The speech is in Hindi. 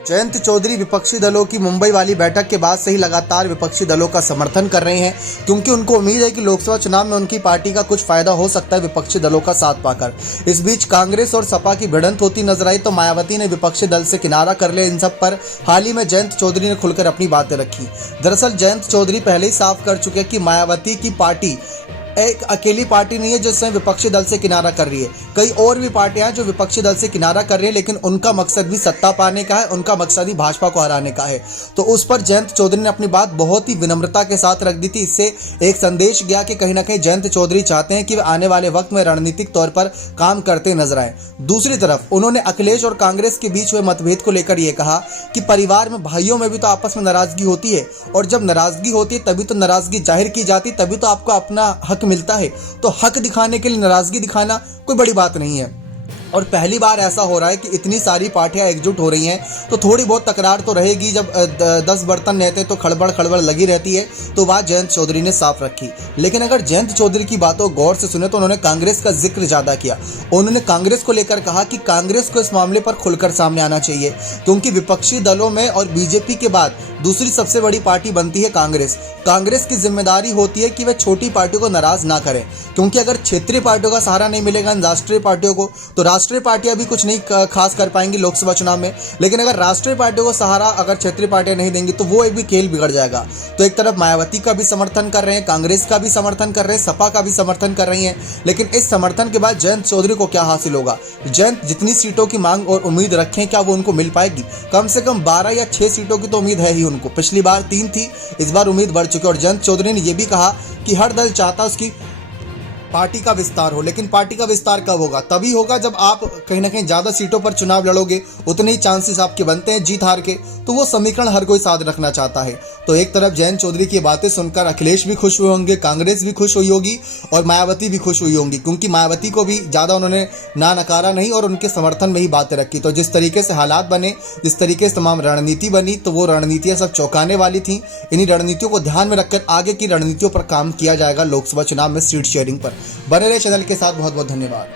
जयंत चौधरी विपक्षी दलों की मुंबई वाली बैठक के बाद से ही लगातार विपक्षी दलों का समर्थन कर रहे हैं, क्योंकि उनको उम्मीद है कि लोकसभा चुनाव में उनकी पार्टी का कुछ फायदा हो सकता है विपक्षी दलों का साथ पाकर। इस बीच कांग्रेस और सपा की भिड़ंत होती नजर आई तो मायावती ने विपक्षी दल से किनारा कर लिया। इन सब पर हाल ही में जयंत चौधरी ने खुलकर अपनी बातें रखी। दरअसल जयंत चौधरी पहले ही साफ कर चुके हैं कि मायावती की पार्टी एक अकेली पार्टी नहीं है जो स्वयं विपक्षी दल से किनारा कर रही है। कई और भी पार्टियां हैं जो विपक्षी दल से किनारा कर रही है, लेकिन उनका मकसद भी सत्ता पाने का है, उनका मकसद ही भाजपा को हराने का है। तो उस पर जयंत चौधरी ने अपनी बात बहुत ही विनम्रता के साथ रख दी थी। इससे एक संदेश गया कि कहीं ना कहीं जयंत चौधरी चाहते हैं कि वे आने वाले वक्त में रणनीतिक तौर पर काम करते नजर आए। दूसरी तरफ उन्होंने अखिलेश और कांग्रेस के बीच हुए मतभेद को लेकर यह कहा कि परिवार में भाइयों में भी तो आपस में नाराजगी होती है, और जब नाराजगी होती है तभी तो नाराजगी जाहिर की जाती, तभी तो आपको अपना हक मिलता है। तो हक दिखाने के लिए नाराजगी दिखाना कोई बड़ी बात नहीं है। और पहली बार ऐसा हो रहा है कि इतनी सारी पार्टियां एकजुट हो रही हैं, तो थोड़ी बहुत तकरार तो रहेगी। जब 10 बर्तन रहते तो खड़बड़ लगी रहती है। तो बात जयंत चौधरी ने साफ रखी। लेकिन अगर जयंत चौधरी की बातों गौर से सुने तो उन्होंने कांग्रेस का जिक्र ज्यादा किया। उन्होंने कांग्रेस को लेकर कहा कि कांग्रेस को इस मामले पर खुलकर सामने आना चाहिए, क्योंकि विपक्षी दलों में और बीजेपी के बाद दूसरी सबसे बड़ी पार्टी बनती है कांग्रेस। कांग्रेस की जिम्मेदारी होती है कि वह छोटी पार्टियों को नाराज ना करें, क्योंकि अगर क्षेत्रीय पार्टियों का सहारा नहीं मिलेगा राष्ट्रीय पार्टियों को, तो राष्ट्रीय पार्टियां भी कुछ नहीं खास कर पाएंगी लोकसभा चुनाव में। लेकिन अगर राष्ट्रीय पार्टियों को सहारा अगर क्षेत्रीय पार्टियां नहीं देंगी तो वो एक भी खेल बिगड़ जाएगा। तो एक तरफ मायावती का भी समर्थन कर रहे हैं, कांग्रेस का भी समर्थन कर रहे हैं, सपा का भी समर्थन कर रही हैं। लेकिन इस समर्थन के बाद जयंत चौधरी को क्या हासिल होगा? जयंत जितनी सीटों की मांग और उम्मीद रखें, क्या वो उनको मिल पाएगी? कम से कम 12 या 6 सीटों की तो उम्मीद है ही उनको। पिछली बार 3 थी, इस बार उम्मीद बढ़ चुकी है। और जयंत चौधरी ने यह भी कहा कि हर दल चाहता उसकी पार्टी का विस्तार हो, लेकिन पार्टी का विस्तार कब होगा? तभी होगा जब आप कहीं ना कहीं ज्यादा सीटों पर चुनाव लड़ोगे, उतने ही चांसेस आपके बनते हैं जीत हार के। तो वो समीकरण हर कोई साथ रखना चाहता है। तो एक तरफ जयंत चौधरी की बातें सुनकर अखिलेश भी खुश हुए होंगे, कांग्रेस भी खुश हुई होगी और मायावती भी खुश हुई होंगी, क्योंकि मायावती को भी ज्यादा उन्होंने ना नकारा नहीं और उनके समर्थन में ही बातें रखी। तो जिस तरीके से हालात बने, जिस तरीके से तमाम रणनीति बनी, तो वो रणनीतियां सब चौंकाने वाली थी। इन्हीं रणनीतियों को ध्यान में रखकर आगे की रणनीतियों पर काम किया जाएगा लोकसभा चुनाव में सीट शेयरिंग पर। बने रहे चैनल के साथ। बहुत बहुत धन्यवाद।